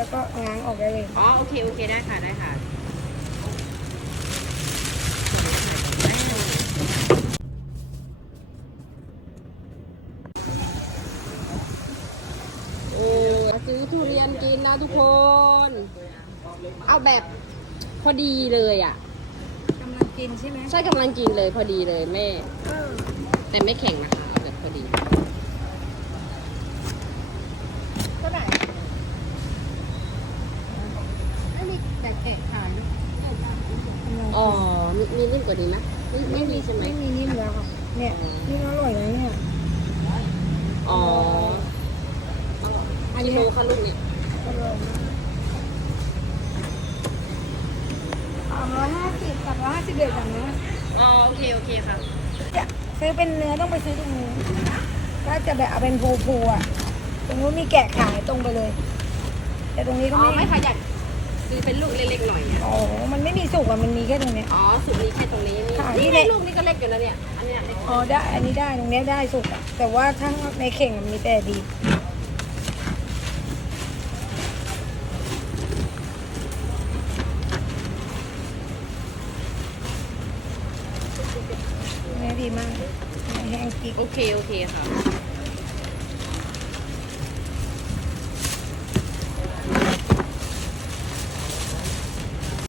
แล้วก็ง้างออกได้เลยอ๋อโอเคโอเคได้ค่ะได้ค่ะ โอ้ซื้อทุเรียนกินนะทุกคน เอาแบบพอดีเลยอะ กำลังกินใช่ไหมใช่กำลังกินเลยพอดีเลยแม่เออแต่ไม่แข็งนะคะเอาแบบพอดี เท่าไหร่ไม่ มีแต่แกะขายอ๋อมีมีนิ่มกว่านี้ไหมไม่ไม่มีใช่ไหมไม่มีนิ่มแล้วค่ะเนี่ยนี่อร่อยนะเนี่ยอ๋ออันกินี้โลค่ะลูกเนี่ยอร่อยมากสามร้อยห้าสิบสามร้อยห้าสิบเดือดกันนะอ๋อโอเคโอเคค่ะจะซื้อเป็นเนื้อต้องไปซื้อตรงนู้นถ้าจะแบบเอาเป็นภูภูอะ ตรงนู้นมีแกะขายตรงไปเลย แต่ตรงนี้ก็อ๋อไม่ไม่ค่ะอยาก ซื้อเป็นลูกเล็กๆหน่อยอะอ๋อ มันไม่มีสุกอะ มันมีแค่ตรงเนี้ย อ๋อสุกนี้แค่ตรงนี้นี่ค่ะนี่นี่ไงในลูกนี่ก็เล็กอยู่นะเนี่ย อันเนี้ยเล็กอ๋อได้ อันนี้ได้ ตรงเนี้ยได้สุกอะ แต่ว่าข้างในเข่งมันมีแต่ดีเนื้อดีมากเนื้อแห้งกิ๊กโอเคโอเคค่ะอ